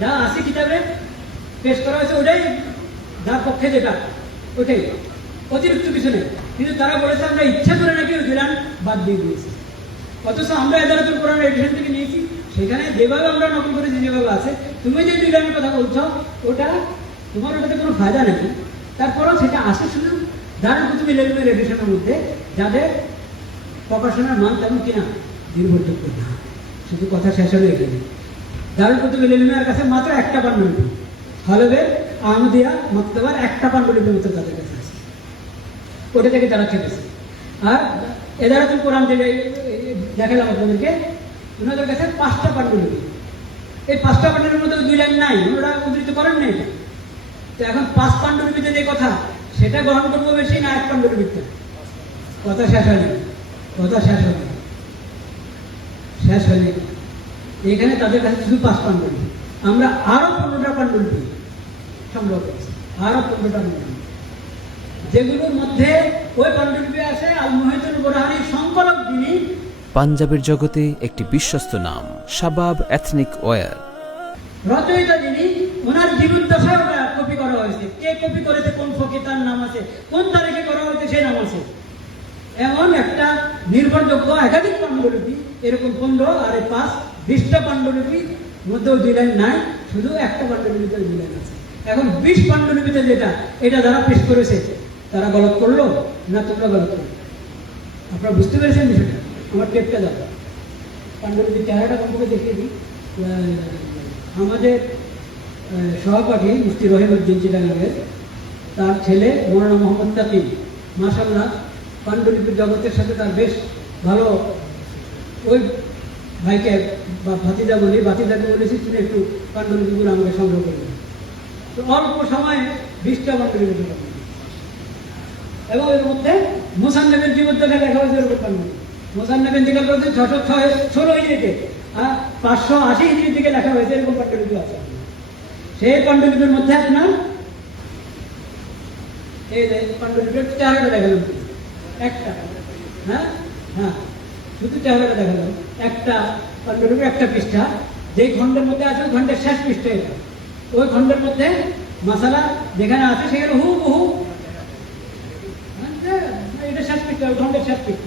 যা আছে কিতাবে পেশ করা হয়েছে ওটাই, যার পক্ষে যেটা ওটাই, অতিরিক্ত কিছু নেই। কিন্তু তারা বলেছে আমরা ইচ্ছা করে নাকি ওই বিধান বাদ দিয়ে দিয়েছি, অথচ আমরা এদারাতুল কোরআন এডিশন থেকে নিয়েছি, সেখানে যেভাবে আমরা নকল করেছি যেভাবে আছে, তুমি যে দুই লাইনের কথা বলছো ওটা তোমার ওটাতে কোনো ফায়দা নেই। তারপরেও সেটা আসে শুধু দারুল কুতুবুল ইলমের এডিশনের মধ্যে, যাদের প্রকাশনার মান তেমন কিনা নির্ভরযোগ্য না। শুধু কথা শেষ হলে এখানে দারুল কুতুবুল ইলমের কাছে মাত্র একটা পাণ্ডুলিপি, হলবে আহমদিয়া মক্তবার একটা পাণ্ডুলিপি মতো তাদের কাছে আছে, ওটা থেকে তারা ছেড়েছে। আর এদারাতুল কোরআন থেকে দেখালাম আপনাদেরকে, ওনাদের কাছে 5টা পাণ্ডুলিপি, এই 5টা পাণ্ডুলিপির মধ্যে 2 লাইন নাই, ওরা উদ্ধৃত করেন নাই। তো এখন 5 পাণ্ডুলিপিতে যে কথা সেটা গ্রহণ করবো বেশি না 1 পাণ্ডুলিপিতে? কথা শেষ হয়নি, কথা শেষ হয়নি, শেষ হয়নি। এখানে তাদের কাছে শুধু 5 পাণ্ডুলিপি, আমরা আরো 15টা পাণ্ডুলিপি সংগ্রহ করেছি, আরো 15টা পাণ্ডুলিপি, যেগুলোর মধ্যে ওই পাণ্ডুলিপি আছে আল মুহিতুল বুরহানির সংকলক যিনি, পাঞ্জাবের জগতে একটি বিশ্বস্ত নাম শাবাব এথনিক ওয়্যার, রচয়িতা যিনি, ওনার জীবদ্দশায় ওটা কপি করা হয়েছে, কে কপি করেছে, কোন ফকির তার নাম আছে, কোন তারিখে করা হয়েছে সেই নাম আছে, এমন একটা নির্ভরযোগ্য একাধিক পাণ্ডুলিপি, এরকম 15 আর 5 20টা পাণ্ডুলিপির মধ্যে 2 লাইন নাই, শুধু একটা পাণ্ডুলিপিতে 2 লাইন আছে। এখন 20 পাণ্ডুলিপিতে যেটা, এটা যারা পেশ করেছে তারা গলত করলো না তোমরা গলত করলো? আপনারা বুঝতে পেরেছেন বিষয়টা? আমার টেপটা দাও, পাণ্ডুলিপির চেহারাটা কমপক্ষে দেখিয়ে দিই। আমাদের সহপাঠী মুফতি রহিমউদ্দিন চিটাগাঙ্গের, তার ছেলে মৌলানা মোহাম্মদ তাকিব, মাশাআল্লাহ পাণ্ডুলিপির জগতের সাথে তার বেশ ভালো, ওই ভাইকে বা ভাতিজা বলি, ভাতিজাকে বলেছি তুমি একটু পাণ্ডুলিপিগুলো আমাকে সংগ্রহ করে দেবে। তো অল্প সময়ে 20টা পাণ্ডুলিপি, এবং এর মধ্যে মুসান্নাফের জীবদ্দশায় লেখা হয়েছে এরকম পাণ্ডুলিপি। মুসান্নাফের দিকে 616 হিজরিতে, 580 হিজরির দিকে লেখা হয়েছে এরকম পাণ্ডুলিপি আছে। সেই পাণ্ডুলিপির মধ্যে আপনার এই পাণ্ডুলিপির চেহারাটা দেখালাম, একটা, হ্যাঁ হ্যাঁ শুধু চেহারাটা দেখালাম, একটা পাণ্ডুলিপির একটা পৃষ্ঠা, যেই খণ্ডের মধ্যে আছে ওই খণ্ডের শেষ পৃষ্ঠা এটা, ওই খণ্ডের মধ্যে মাসালা যেখানে আছে সেখানে হুবহু, এটা শেষ পৃষ্ঠা, ওই খণ্ডের শেষ পৃষ্ঠা,